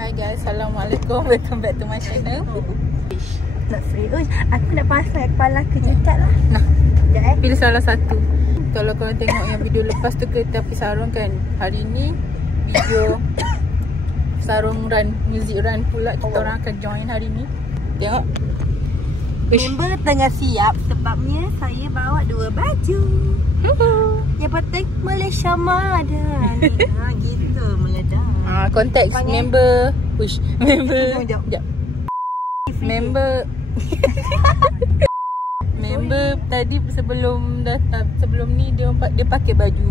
Hi guys, Assalamualaikum. Welcome back to my channel. Nak free. Aku nak pasang kepala aku jutat lah. Nah, Sekejap pilih salah satu. Kalau korang tengok yang video lepas tu kita pergi sarung kan. Hari ni video sarung run, music run pula. Kita orang akan join hari ni. Tengok. member tengah siap sebabnya saya bawa 2 baju. Yang penting Malaysia Mada. Gitu meledak. Konteks Panggil. member. Wish, member. Sekejap. Member member tadi sebelum datang, sebelum ni dia pakai baju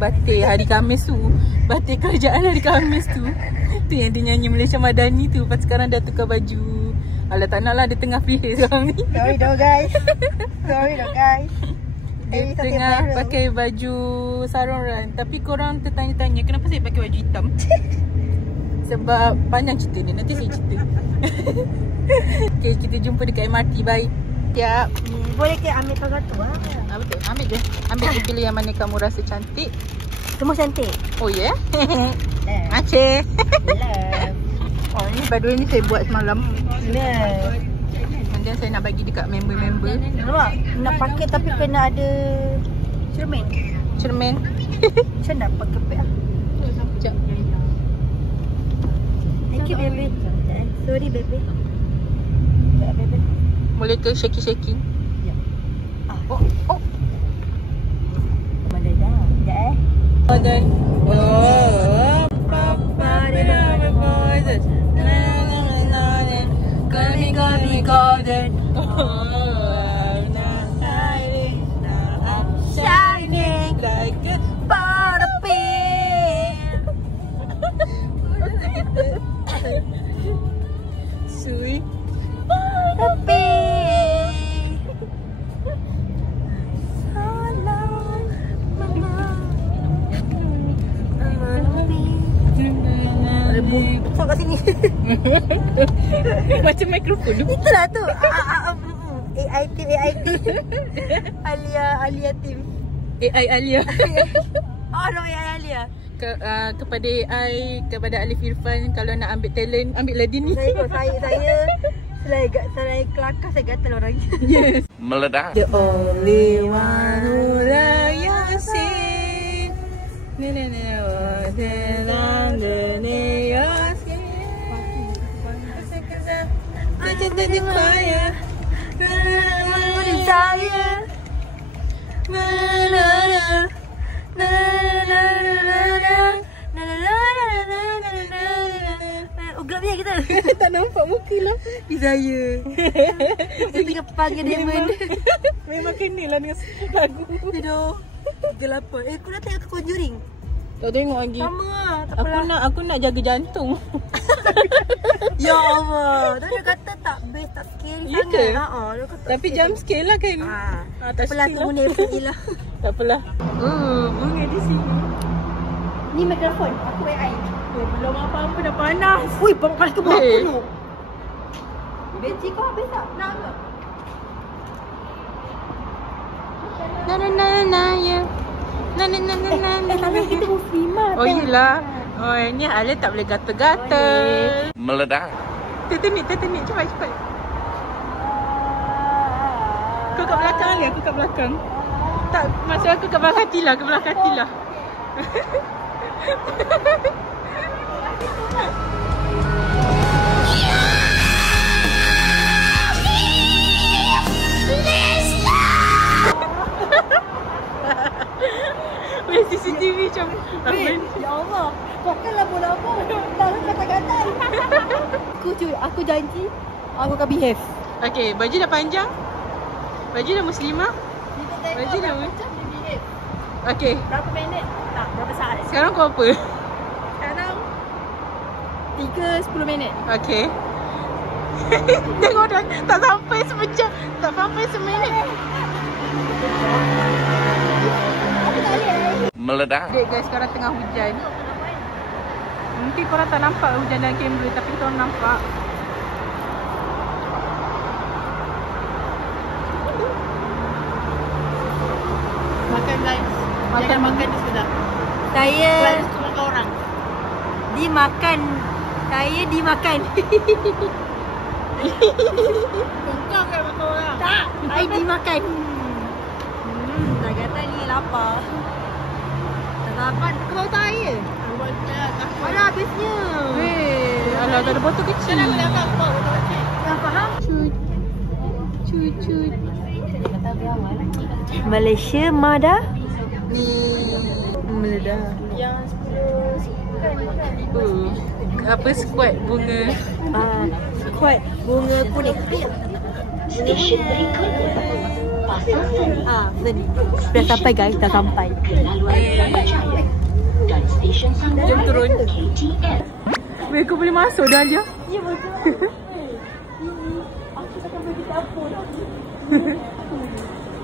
batik hari Khamis tu. Batik kerajaan hari Khamis tu. Tu yang dia nyanyi Malaysia Madani tu. Lepas sekarang dah tukar baju. Alah tak nak lah, dia tengah pilih sekarang ni. Sorry dong guys. Dia tengah pakai baju sarung run. Tapi korang tertanya-tanya kenapa saya pakai baju hitam. Sebab panjang cerita ni, nanti saya cerita. Okay, kita jumpa dekat MRT. Bye. Siap. Boleh ke ambil satu lah? Betul, ambil je. Ambil je, pilih yang mana kamu rasa cantik. Semua cantik. Oh ya? Yeah? Aceh. Love. Oh ni by the way ni saya buat semalam. Love. And then saya nak bagi dekat member-member. Nampak? Nak pakai tapi kena ada cermin. Cermin. Macam nak pakai kepek lah. Sekejap. Thank you baby. Sorry baby. Tak baby. Boleh ke shaky-shaky? Ya. Oh. Mana dah? Sekejap Dan Papa dia voices. Kami golden. Now I'm shining like a butterbean. Sweet butterbean. Sok kat sini. Macam mikrofon tu. Itulah tu. AI team. Alia team. AI Alia. Oh no, AI Alia. Kepada AI, kepada Alif Irfan, kalau nak ambil talent, ambil lah dia ni. Saya selain kelakar, saya gatal orang. Yes. Meledak. The only one who Yasin. Gelapnya kita. Tak nampak muka lah. Desire. Kita tengah panggil Diamond. Memang kena lah dengan lagu. Tidur. Gelapan. Aku dah tengok ke Conjuring. Tak tengok lagi. Sama lah. Tak apalah. Aku nak jaga jantung. Ya Allah. Dia kata tak best, tak scary Ya sangat. ke? Dia kata Tapi jump scare lah kan. tak apalah, tunggu ni pergi lah. Tak apalah. Bunga di sini. Ni mikrofon. Aku AI. Belum apa-apa dah panas. Ui, panas ke berapa tu? Beci kau habis tak? Nak ke? Na ya. Na. Tapi kita muslimah. Oh iyalah. Oh ini Alia tak boleh gatal-gatal. Meledak. Tertenit cepat. Kau kat belakang Alia, aku kat belakang. Tak, maksud aku kat belakang Tila, Weh, CCTV macam Ya Allah. Bukan lama-lama. Lalu gatal-gatal. Aku janji aku akan behave. Okay, baju dah panjang. Baju dah muslimah. Baju dah behave. Okay, Berapa minit? Tak, berapa saat? sekarang kau apa? Sekarang 3-10 minit. Okay. Tengok dah tak sampai semejam. Tak sampai seminit. Meledak. Dek guys, sekarang tengah hujan. Mungkin korang tak nampak hujan dalam kamera, tapi kita orang nampak. Makan guys. Makan di sebelah. Saya orang. dia makan Saya dimakan. Kau kan makan orang. Tak, saya dimakan. Dah kata ni lapar. Tak dapat ke bau air. Mana habisnya? Weh, alah tak ada botol kecil. Yang faham? Cut. Malaysia Mada Ni meledak. yang 10 Apa squat bunga. squat bunga kuning. Stesen berikutnya Betul ni. Dah sampai guys, dah sampai. laluan Raja Jaya dan stesen sambungan Jom turun. KTM. Weh, kau boleh masuk dah Alia. Ya betul. Aku takkan pergi dapur.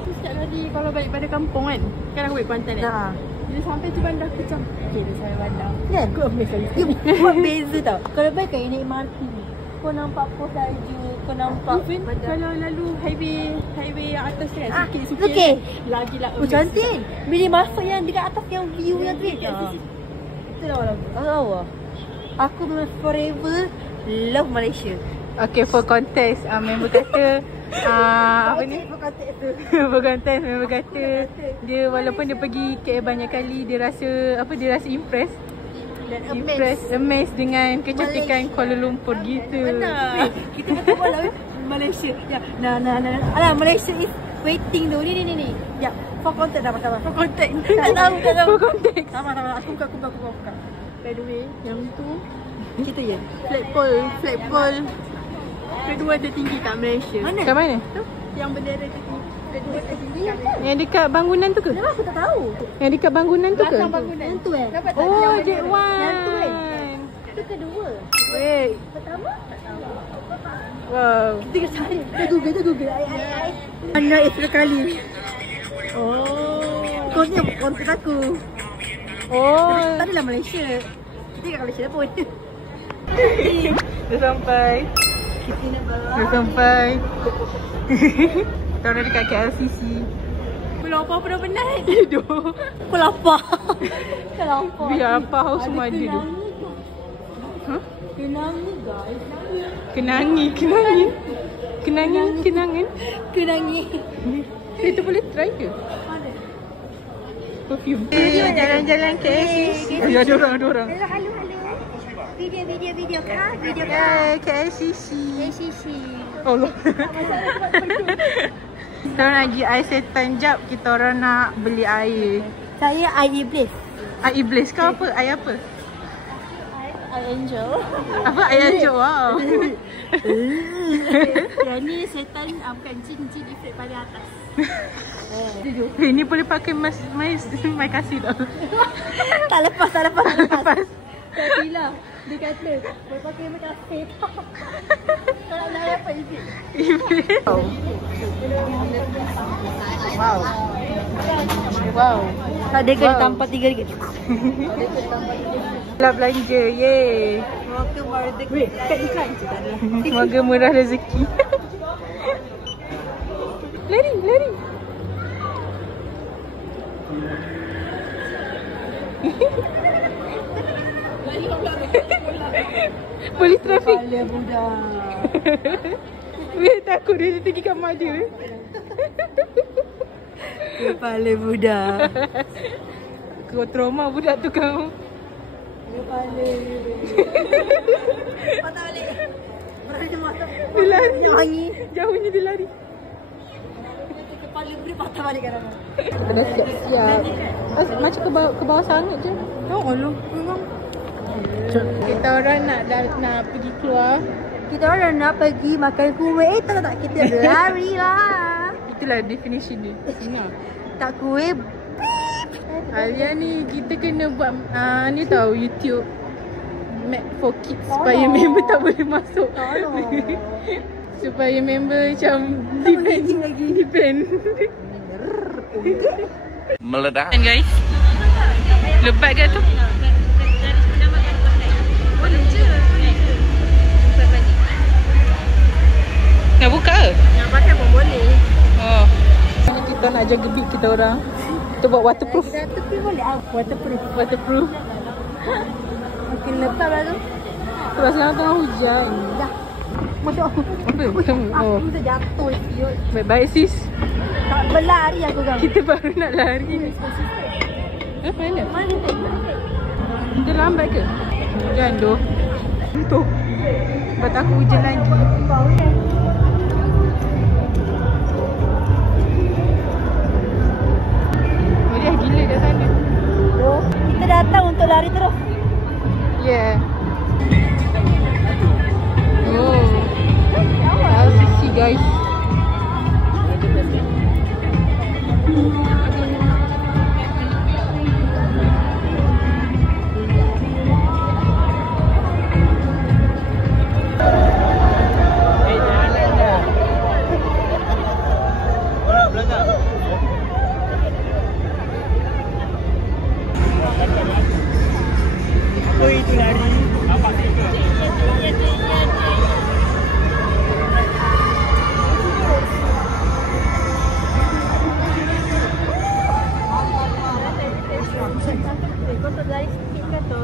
Setiap tadi kalau balik pada kampung kan, kan aku balik Kuantan kan. Nah. Bila sampai tu bandar aku macam, okay dah sampai bandar. Kan? Aku ambil kali. Buat beza tau. Kalau baik kan naik MRT. Kau nampak pos laju, kau nampak Even kalau lalu highway yang atas tu kan, sikit-sikit okey. lagi lah. Oh cantik. Bila masuk yang dekat atas yang view yang tu kat sisi. Itu lawa. Lawa. Aku memang forever love Malaysia. Okay, for context, member kata apa ni? For context tu. For context, member kata dia walaupun dia pergi KL banyak kali, dia rasa impress. Dan Amazed dengan kecantikan Kuala Lumpur gitu. Benar. Kita kata bola Malaysia. Ya. Nah. Alah, Malaysia is waiting tu. Ni. Ya. For context dah pertama. For context. Tak tahu. For context. Sama. Aku buka. By the way, yang tu Kita je. flagpole kedua tertinggi kat Malaysia. Mana? Kat mana? Tu yang bendera tertinggi. Kedua tertinggi. Yang dekat bangunan tu ke? Kenapa aku tak tahu? Yang dekat bangunan tu ke? Belakang bangunan. Yang tu Oh, Dapat yang bendera? Jet One. Yang tu Itu kedua. Wait. Pertama? Tak tahu. Wow. Kita cari. Kita Google. Ai. Mana April kali? Oh. Kau ni konten aku. Oh. Tak adalah Malaysia. Kita kat Malaysia pun. Dah sampai. Kita nak bawa. Dah sampai. Kita dah dekat KLCC. Belum apa-apa dah penat. Hidup. Aku lapar. Biar apa haus semua ada tu. Ha? Kenangi guys. Kenangan. Kita boleh try ke? Perfume. Jalan-jalan KLCC. Ada orang. Halo. Video kah? KLCC. ACC. Allah. Kita orang nak pergi air setan jap. Kita orang nak beli air. Saya air iblis. Air iblis kau apa? Air apa? Air angel. Apa? Air anjuk. Wow. Yang ni setan bukan jin ifrit paling atas. Ini boleh pakai mai kasih tak? Tak lepas. Tadi lah. Dia kata, boleh pakai mai kasih. Kalau nak apa iblis? Iblis. Wow. Tak ada kena tampar RM3. Lah belanja. Yeay. Moga rezeki. Kat iklan je tak ada. Semoga murah rezeki. Lari. Polis trafik. Kepala budak. Weh, takut dia tinggi kat mak dia. Kepala budak. Kau trauma budak tu kau. Kepala. Patah balik. Berani masuk. Dia lari. Wangi. Jauhnya dia lari. Kepala budak patah balik kat dalam. Ada siap. Macam ke bawah sangat je. Oh, Allah. Memang. Kita orang nak pergi keluar. Kita orang nak pergi makan kuih. Tak. Kita lari lah. Itulah definisi dia. Dengar. Tak kuih. Alia ni kita kena buat ni tahu YouTube Mac for Kids supaya member tak boleh masuk. Supaya member macam depend. Meledak. And guys, lebat ke tu? Boleh je. Nak buka ke? Nak pakai pun boleh. Oh. Kita nak jaga beat kita orang. Kita buat waterproof. Tapi boleh. Waterproof. Waterproof. Makin lepas lah tu. Sebab sekarang tengah hujan. Dah. Masuk. Apa? Oh. Aku terjatuh siut. Baik-baik sis. Tak berlari aku kan. Kita baru nak lari. Mana? Mana kita? Kita lambat ke? Hujan tu. Untuk. Sebab aku hujan lagi. Meriah gila kat sana. Oh, kita datang untuk lari terus. Yeah. Oh. LCC guys. Oh itu lari. Apa sih itu? Kau tak lari sikit kan tu?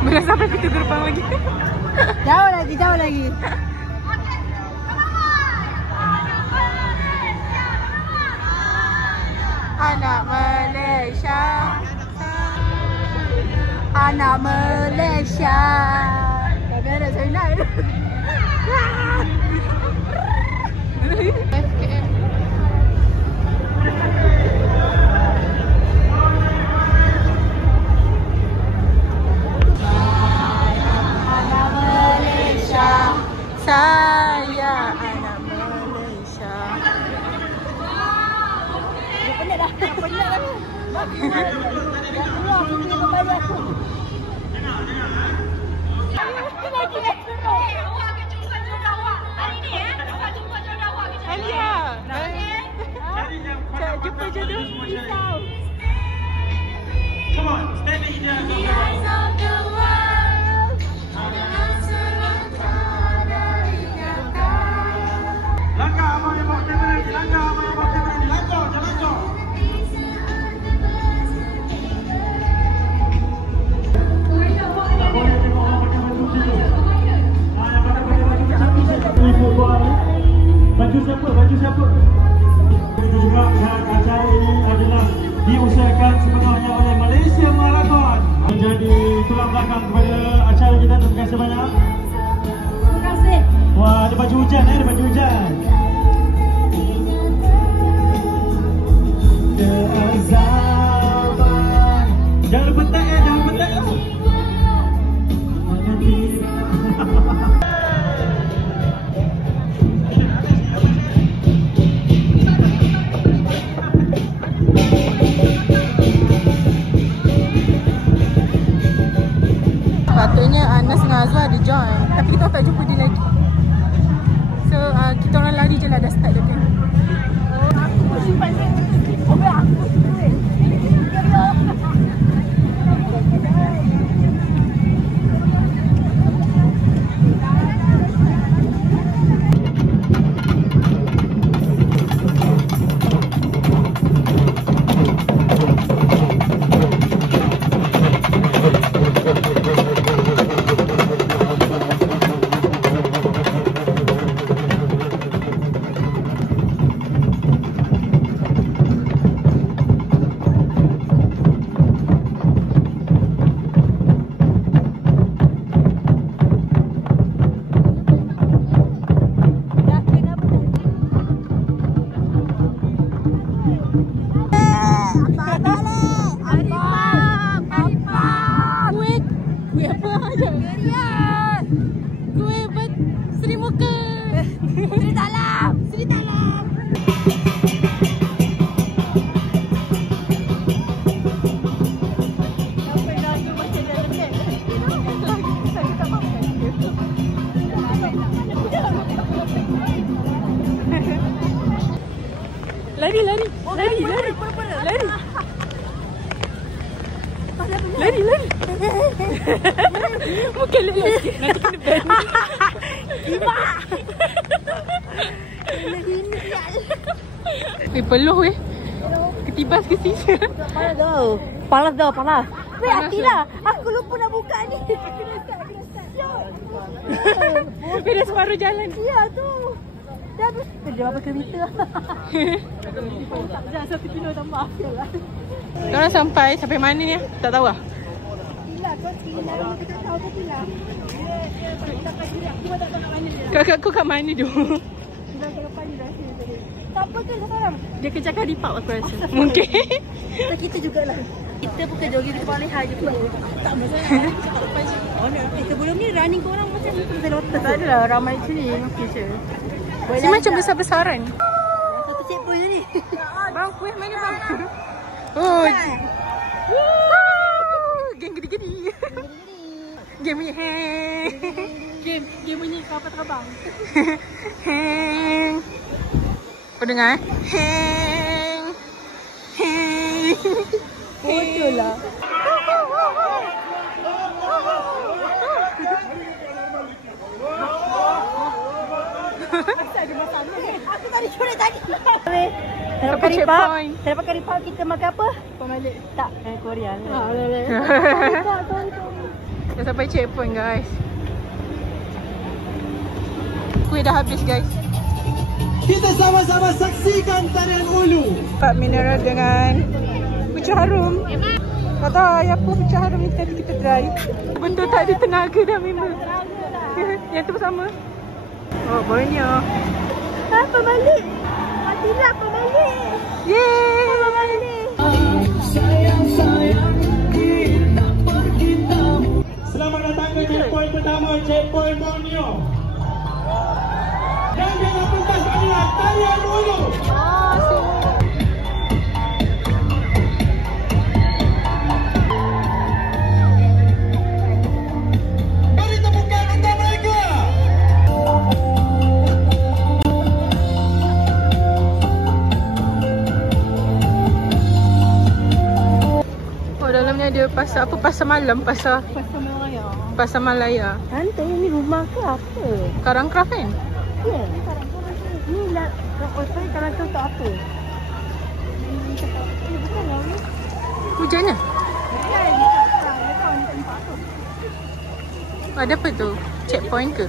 Belum sampai pintu gerbang lagi. Jauh lagi, jauh lagi. Anak Malaysia. Anak Malaysia. Kami anak China. Saya anak Malaysia. Dah penat dah. Dah penat dah. Dah keluar aku punya kembali aku. Alia. Cak jumpa jodoh. Risau. Come on, stand in the langkah abang yang bawa kamera ni, langkah abang yang bawa kamera ni, langkah, jangan langkah. Boleh tengok orang pakai baju situ. Yang pakai baju situ. Baju siapa? Baju siapa? Itu juga yang acara ini adalah diusahakan sepenuhnya oleh Malaysia Marathon. Menjadi tulang belakang kepada acara kita. Terima kasih banyak. Terima kasih. Wah, ada baju hujan ada baju hujan. Keazaban. Jangan petak jangan petak. Patutnya Anas dengan Azwar ada join, tapi kita tak jumpa dia lagi. So kita orang lari je lah, dah start dah kan. Aku simpan ni. Okey, aku simpan. Lihat. Kuih Seri Muka. Seri Talam. Seri Talam. Lari, lari. Lari, lari. Lari. Lari, lari. Mungkin lari sikit. Nanti kena ban. Peluh weh. Ketibas ke sini. Panas tau. Panas tau, panas. Weh, Atila. Aku lupa nak buka ni. Kena start. Dah separuh jalan. Ya tu. Dah habis. Kerja berapa kilometer? Jangan 1 kilo tambah. Korang sampai mana ni? Tak tahu lah. Tila, kau Tila. Kita tahu ke Tila? Sampai Tila. Aku tak tahu nak mana dia. Kakak aku kat mana tu? Tila ke depan ni rasa tadi. Tak apa ke sekarang? Dia kerja kat Dipap aku rasa. Mungkin. Kita jugalah. Kita bukan jogging depan leha je pun. Tak masalah. Oh, sebelum ni running korang macam kita lotus. Tak adalah ramai sini. Okey je. Ni macam besar-besaran. Satu checkpoint ni. Bang, kuih mana bang? Oh. Geng gedi-gedi. Game bunyi heng. Game bunyi kapal terbang. Heng. Kau dengar eh? Heng. Heng. Betul lah. Aku tadi curi tadi. Apa checkpoint? Selepas kari park kita makan apa? Pemalik. Tak, Korea. Dah sampai checkpoint guys. Kuih dah habis guys. Kita sama-sama saksikan tarian Ulu. Pak mineral dengan pucuk harum. Tak tahu apa pucuk harum ni tadi kita try. Benda tak ada tenaga dah memang. Yang tu bersama. Oh, banyak. Apa balik? Atila apa balik? Yeay. Apa balik? Selamat datang ke checkpoint pertama, checkpoint Borneo. Dan dengan pentas adalah tarian Ulu. Beri tepukan untuk mereka. Oh, dalamnya ada pasar apa? Pasar malam, pasar Malaya. Pasar Malaya. Hantar ni rumah ke apa? Karangcraft kan? Ya. Ni lah. Oh, sorry kalau tu tak apa. Bukan lah. Hujannya? Ada apa tu? Checkpoint ke?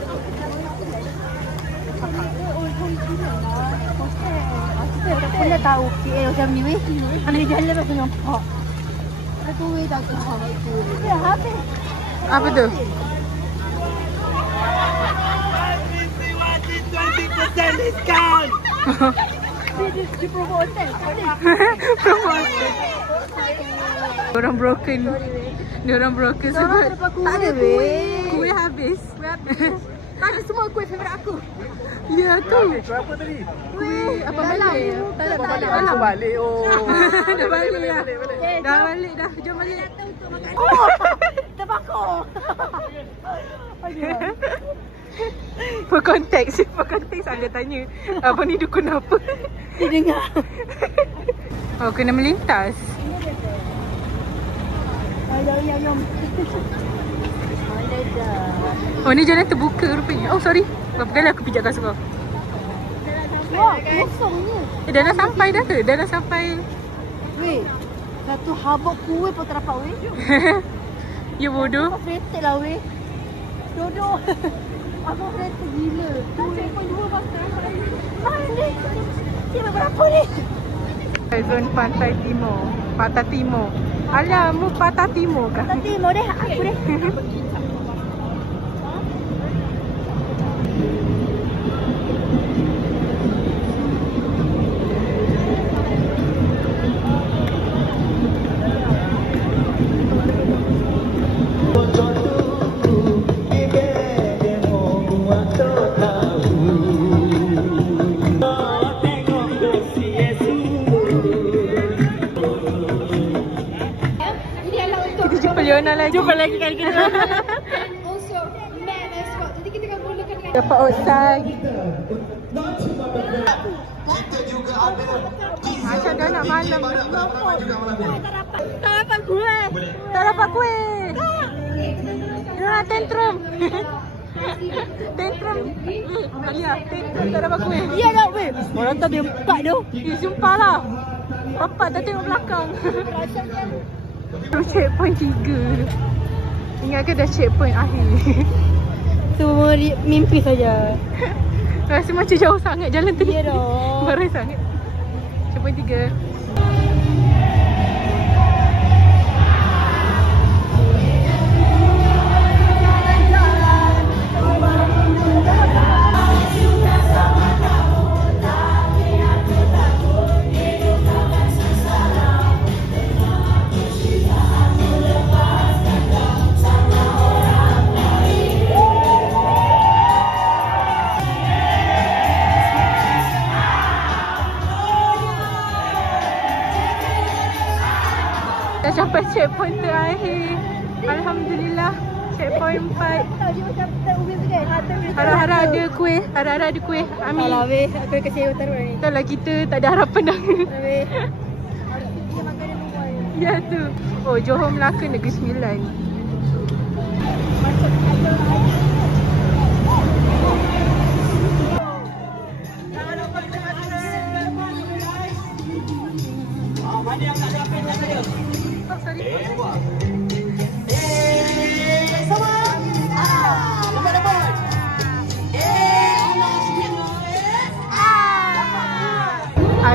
Tak pernah tahu KL macam ni weh. Ada jalan macam nampak. Aku weh tak tahu. Ya, habis. Apa tu? Discount. Di promo hotel. Orang broken. Dia orang broken sebab Tak ada weh. kuih habis. Tak ada semua kuih favourite aku. Ya tu. Apa tadi? Kuih apa balik? Tak ada. Alah balik. Oh. Dah balik dah. Dah balik dah. Jom balik. Oh, terbakar. For context anda tanya abang ni dukun apa? Dia dengar. Oh, kena melintas. Ayam. Oh, ni jalan terbuka rupanya. Oh, sorry. Berapa kali aku pijak kasut kau? Wah, kosongnya. Dah nak sampai dah ke? Dah nak sampai. Weh, satu habuk kuih pun tak dapat weh. Ya bodoh. Apa fretek lah weh. Dodo. Apa fretek gila. 2.2 pasal. Mana? Siapa berapa ni? Zon Pantai Timur. Pantai Timur. Alah, mu Pantai Timur kah? Tadi mau deh, aku deh. Fiona lagi. Jumpa lagi kali kedua. Also, man escort. Jadi kita akan gunakan Dapat outside. Macam dah nak malam. Tak dapat kuih. Tak dapat kuih. Dia nak tantrum. Tantrum. Alia, tantrum tak dapat kuih. Ya tak kuih. Orang tu dia 4 tu. Sumpah lah. Bapak dah tengok belakang. Checkpoint 3. Ingatkan dah checkpoint akhir. Semua mimpi saja. Rasa macam jauh sangat jalan tu. Ya dah. Barai sangat. Checkpoint 3. Dah sampai checkpoint terakhir. Alhamdulillah. Checkpoint 4. Dia macam tak ubin sikit. Harap-harap ada kuih. Harap-harap ada kuih. Amin. Alah weh, aku kasi air taruh ni. Tak lah, kita tak ada harapan dah. Weh. Harus kita makan dia semua. Ya tu. Oh, Johor Melaka Negeri Sembilan. Oh, sorry.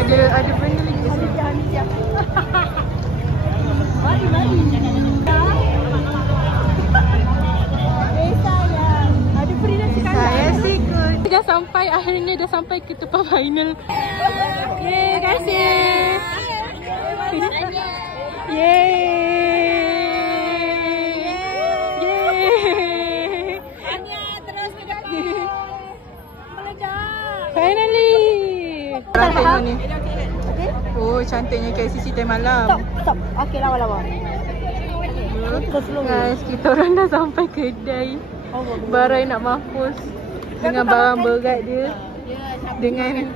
Ada benda lagi ke sini. Mari. Sayang. Ada free nasi kandar. Saya sikut. Dah sampai, akhirnya dah sampai ke tempat final. Yeay, terima kasih. Yeay. Terus ke dalam. Meledak. Finally. Korang tengok ni. Okey. Oh, cantiknya KCC time malam. Stop. Okey, lawa. Guys, kita orang dah sampai kedai. Barai nak mampus dengan barang berat dia. Dengan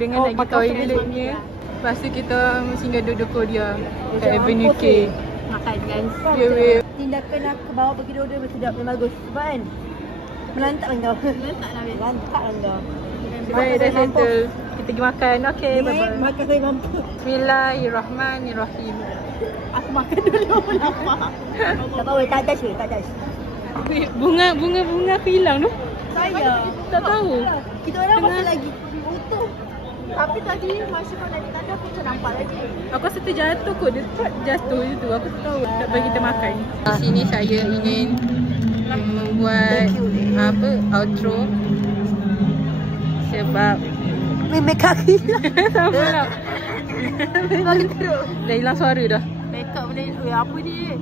lagi toiletnya. Lepas tu kita orang singgah duduk Korea kat Avenue K. Makan guys. Ya weh. Tindakan aku bawa pergi dua-dua bersedap yang bagus. Sebab kan melantak kan kau. Melantak kan kau. Baik, dah settle. Kita pergi makan. Okay, bye-bye. Makan saya mampu. Bismillahirrahmanirrahim. Aku makan dulu pun lapar. Tak apa, tak touch weh, tak touch. Bunga aku hilang tu. Saya Tak tahu. kita orang masih lagi utuh. Tapi tadi masa kau naik tanda aku macam nampak lagi. Aku rasa terjatuh kot. Dia tak jatuh je tu. Aku tak tahu. Tak bagi kita makan. Di sini saya ingin membuat outro. Sebab Make kaki sama lah. makin teruk. Dah hilang suara dah. Make up benda ni. Apa ni?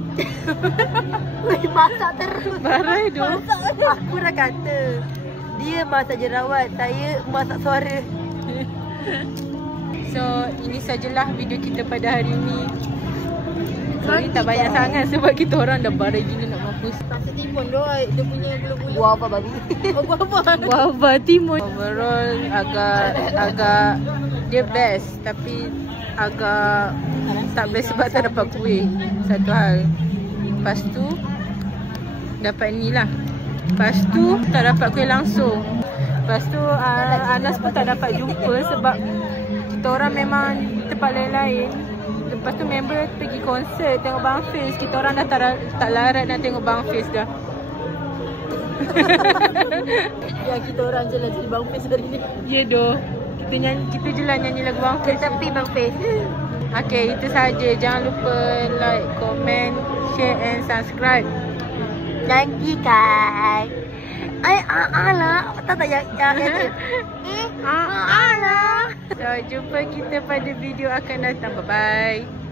Weh, masak terus. Barai tu. Aku dah kata dia masak jerawat, saya masak suara. So, ini sajalah video kita pada hari ini. Sorry tak banyak sangat sebab kita orang dah barai gila nak mampus. Rasa timun doi, dia punya gula-gula. Guava babi. Guava. Guava timun. Overall agak dia best tapi agak tak best sebab tak dapat kuih. Satu hal. Lepas tu dapat ni lah. Lepas tu tak dapat kuih langsung. Lepas tu Anas pun tak dapat jumpa sebab kita orang memang di tempat lain-lain. Lepas tu member pergi konsert tengok Bang Fiz. Kita orang dah tak larat nak tengok Bang Fiz dah. Ya, kita orang je lah jadi Bang Fiz hari ni. Ya doh. Kita je lah nyanyi lagu Bang Fiz. Tapi Bang Fiz. Okay, itu sahaja. Jangan lupa like, comment, share and subscribe. Janjikan. Alah. Tak yang Alah. So, jumpa kita pada video akan datang. Bye-bye.